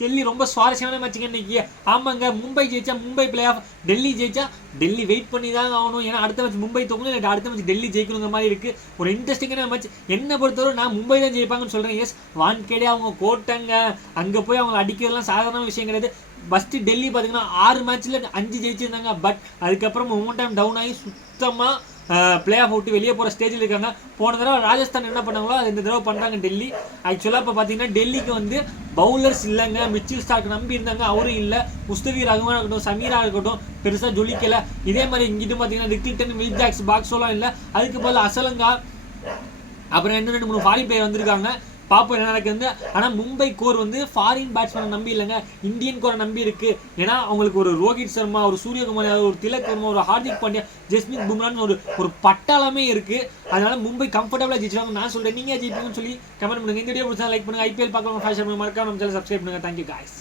டெல்லி ரொம்ப சுவாரஸ்யமான மேட்சுங்க இன்னைக்கு. ஆமாங்க, மும்பை ஜெயிச்சா மும்பை பிளே ஆஃப், டெல்லி ஜெயிச்சா டெல்லி வெயிட் பண்ணி தான் ஆகணும். ஏன்னா அடுத்த மேட்ச் மும்பை தோக்கணும், இல்லை அடுத்த மேட்ச் டெல்லி ஜெயிக்கணுங்கிற மாதிரி இருக்கு. ஒரு இன்ட்ரெஸ்டிங்கான மேட்ச். என்ன பொறுத்தவரை நான் மும்பை தான் ஜெயிப்பாங்கன்னு சொல்றேன். எஸ், வான்கேடே அவங்க கோட்டங்க, அங்கே போய் அவங்க அடிக்கிறதுலாம் சாதாரண விஷயம் கிடையாது. ஃபர்ஸ்ட் டெல்லி பார்த்தீங்கன்னா 6 மேட்ச்ல 5 ஜெயிச்சிருந்தாங்க. பட் அதுக்கப்புறம் மொமெண்டம் டவுன் ஆகி சுத்தமாக பிளே ஆஃப் விட்டு வெளியே போகிற ஸ்டேஜில் இருக்காங்க. போன தடவை ராஜஸ்தான் என்ன பண்ணாங்களோ அது இந்த தடவை பண்ணுறாங்க டெல்லி. ஆக்சுவலாக இப்போ பார்த்தீங்கன்னா டெல்லிக்கு வந்து பவுலர்ஸ் இல்லைங்க. மிச்சில் ஸ்டார்க் நம்பி இருந்தாங்க, அவரும் இல்லை. முஸ்தபிர் ரஹ்மான் இருக்கட்டும், சமீரா இருக்கட்டும், பெருசாக ஜொலிக்கலை. இதே மாதிரி இங்கிட்டு பார்த்தீங்கன்னா ரிக்கில்டன், வில் ஜாக்ஸ், பாக்ஸோலாம் இல்லை. அதுக்கு பதில் அசலங்கா, அப்புறம் 2-3 ஃபாரின் பிளேயர் வந்திருக்காங்க. பார்ப்போம் என்ன நடக்குது. ஆனால் மும்பை கோர் வந்து ஃபாரின் பேட்ஸ்மேன் நம்பி இல்லைங்க, இந்தியன் கோரை நம்பி இருக்கு. ஏன்னா அவங்களுக்கு ஒரு ரோஹித் சர்மா, ஒரு சூரியகுமார் யாதவ், ஒரு திலக் வர்மா, ஒரு ஹார்திக் பாண்டியா, ஜஸ்மித் பும்ரான்னு ஒரு பட்டாளமே இருக்கு. அதனால மும்பை கம்ஃபர்டபுளாக ஜெயிச்சிருவாங்க நான் சொல்றேன். நீங்க ஜெயிப்பீங்கன்னு சொல்லி கமெண்ட் பண்ணுங்க. இந்த வீடியோ பிடிச்சா லைக் பண்ணுங்க. ஐபிஎல் பார்க்கலாம், மறக்காம நம்ம சேனல் சப்ஸ்கிரைப் பண்ணுங்க. Thank you guys.